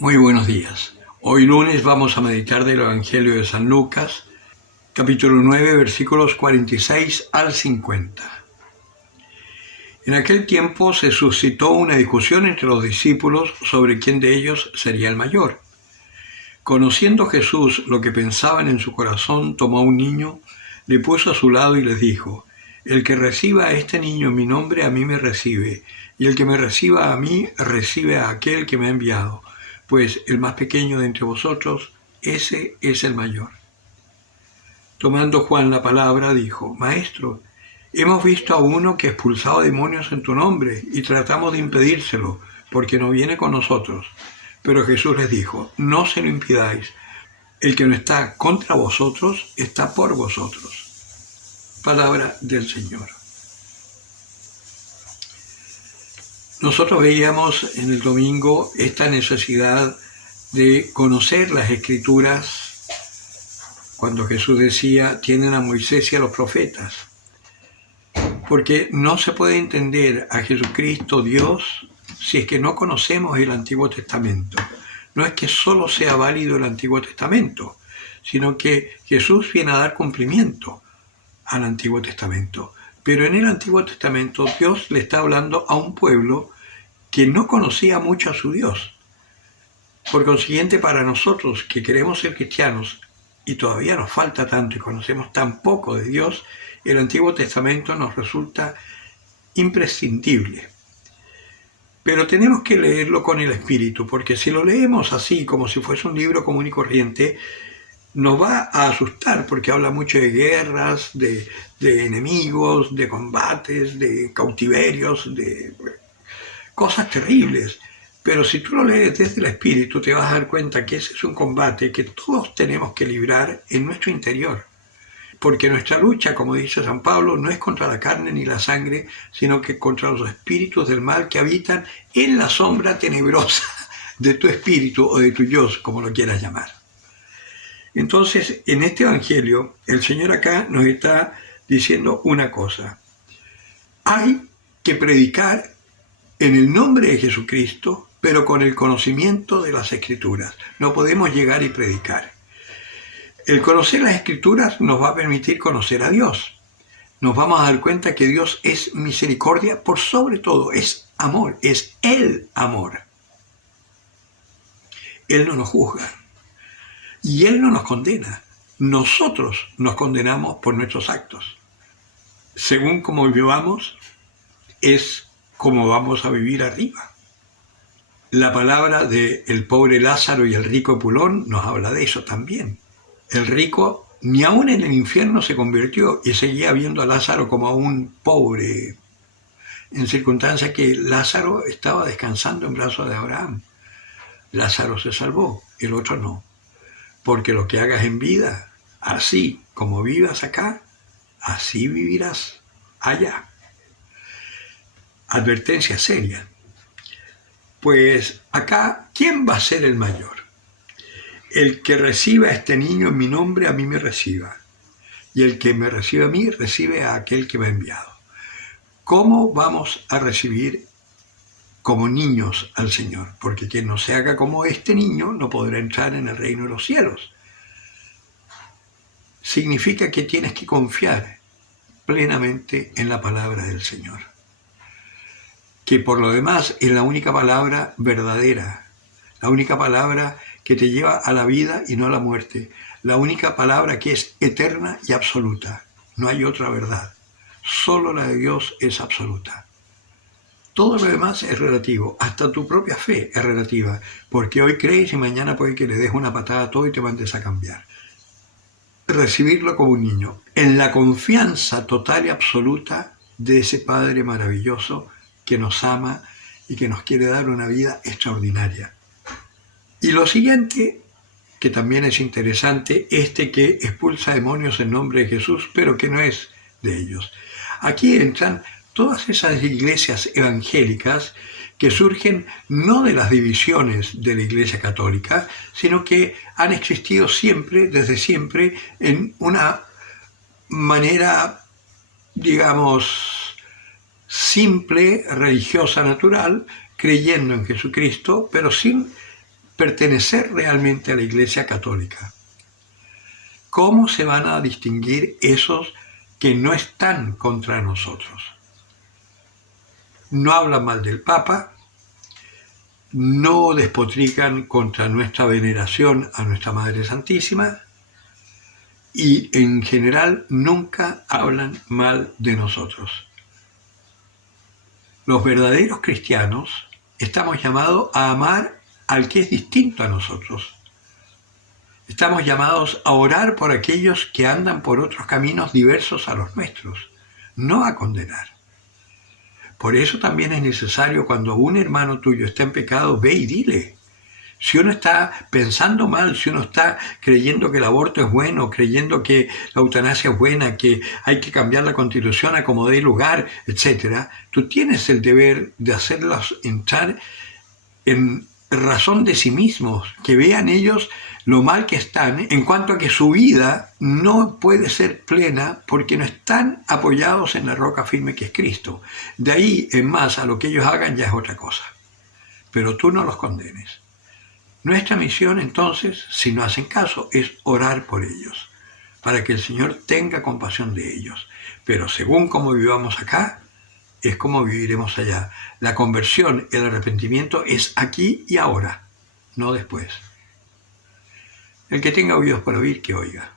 Muy buenos días. Hoy lunes vamos a meditar del Evangelio de San Lucas, capítulo 9, versículos 46 al 50. En aquel tiempo se suscitó una discusión entre los discípulos sobre quién de ellos sería el mayor. Conociendo Jesús lo que pensaban en su corazón, tomó a un niño, le puso a su lado y les dijo: El que reciba a este niño en mi nombre, a mí me recibe, y el que me reciba a mí, recibe a aquel que me ha enviado. Pues el más pequeño de entre vosotros, ese es el mayor. Tomando Juan la palabra, dijo: Maestro, hemos visto a uno que expulsaba demonios en tu nombre, y tratamos de impedírselo, porque no viene con nosotros. Pero Jesús les dijo: No se lo impidáis. El que no está contra vosotros, está por vosotros. Palabra del Señor. Nosotros veíamos en el domingo esta necesidad de conocer las Escrituras cuando Jesús decía: tienen a Moisés y a los profetas. Porque no se puede entender a Jesucristo Dios si es que no conocemos el Antiguo Testamento. No es que solo sea válido el Antiguo Testamento, sino que Jesús viene a dar cumplimiento al Antiguo Testamento. Pero en el Antiguo Testamento Dios le está hablando a un pueblo que no conocía mucho a su Dios. Por consiguiente, para nosotros que queremos ser cristianos y todavía nos falta tanto y conocemos tan poco de Dios, el Antiguo Testamento nos resulta imprescindible. Pero tenemos que leerlo con el espíritu, porque si lo leemos así, como si fuese un libro común y corriente, nos va a asustar, porque habla mucho de guerras, de enemigos, de combates, de cautiverios, de cosas terribles. Pero si tú lo lees desde el espíritu, te vas a dar cuenta que ese es un combate que todos tenemos que librar en nuestro interior. Porque nuestra lucha, como dice San Pablo, no es contra la carne ni la sangre, sino que contra los espíritus del mal que habitan en la sombra tenebrosa de tu espíritu o de tu yo, como lo quieras llamar. Entonces, en este Evangelio, el Señor acá nos está diciendo una cosa: hay que predicar en el nombre de Jesucristo, pero con el conocimiento de las Escrituras. No podemos llegar y predicar. El conocer las Escrituras nos va a permitir conocer a Dios. Nos vamos a dar cuenta que Dios es misericordia por sobre todo, es amor, es el amor. Él no nos juzga y Él no nos condena. Nosotros nos condenamos por nuestros actos. Según como vivamos, es como vamos a vivir arriba. La palabra de el pobre Lázaro y el rico Epulón nos habla de eso también. El rico ni aún en el infierno se convirtió y seguía viendo a Lázaro como a un pobre, en circunstancia que Lázaro estaba descansando en brazos de Abraham. Lázaro se salvó, el otro no. Porque lo que hagas en vida, así como vivas acá, así vivirás allá. Advertencia seria. Pues acá, ¿quién va a ser el mayor? El que reciba a este niño en mi nombre, a mí me reciba. Y el que me recibe a mí, recibe a aquel que me ha enviado. ¿Cómo vamos a recibir como niños al Señor? Porque quien no se haga como este niño no podrá entrar en el reino de los cielos. Significa que tienes que confiar plenamente en la palabra del Señor, que por lo demás es la única palabra verdadera, la única palabra que te lleva a la vida y no a la muerte, la única palabra que es eterna y absoluta. No hay otra verdad, solo la de Dios es absoluta. Todo lo demás es relativo, hasta tu propia fe es relativa, porque hoy crees y mañana puede que le des una patada a todo y te mandes a cambiar. Recibirlo como un niño, en la confianza total y absoluta de ese Padre maravilloso que nos ama y que nos quiere dar una vida extraordinaria. Y lo siguiente, que también es interesante, que expulsa demonios en nombre de Jesús, pero que no es de ellos. Aquí entran todas esas iglesias evangélicas que surgen no de las divisiones de la Iglesia Católica, sino que han existido siempre, desde siempre, en una manera, digamos, simple, religiosa, natural, creyendo en Jesucristo, pero sin pertenecer realmente a la Iglesia Católica. ¿Cómo se van a distinguir esos que no están contra nosotros? No hablan mal del Papa, no despotrican contra nuestra veneración a nuestra Madre Santísima y en general nunca hablan mal de nosotros. Los verdaderos cristianos estamos llamados a amar al que es distinto a nosotros. Estamos llamados a orar por aquellos que andan por otros caminos diversos a los nuestros, no a condenar. Por eso también es necesario, cuando un hermano tuyo está en pecado, ve y dile. Si uno está pensando mal, si uno está creyendo que el aborto es bueno, creyendo que la eutanasia es buena, que hay que cambiar la Constitución a como dé lugar, etc., tú tienes el deber de hacerlos entrar en razón de sí mismos, que vean ellos lo mal que están, en cuanto a que su vida no puede ser plena porque no están apoyados en la roca firme que es Cristo. De ahí en más, a lo que ellos hagan ya es otra cosa. Pero tú no los condenes. Nuestra misión entonces, si no hacen caso, es orar por ellos, para que el Señor tenga compasión de ellos. Pero según como vivamos acá, es como viviremos allá. La conversión, el arrepentimiento es aquí y ahora, no después. El que tenga oídos para oír, que oiga.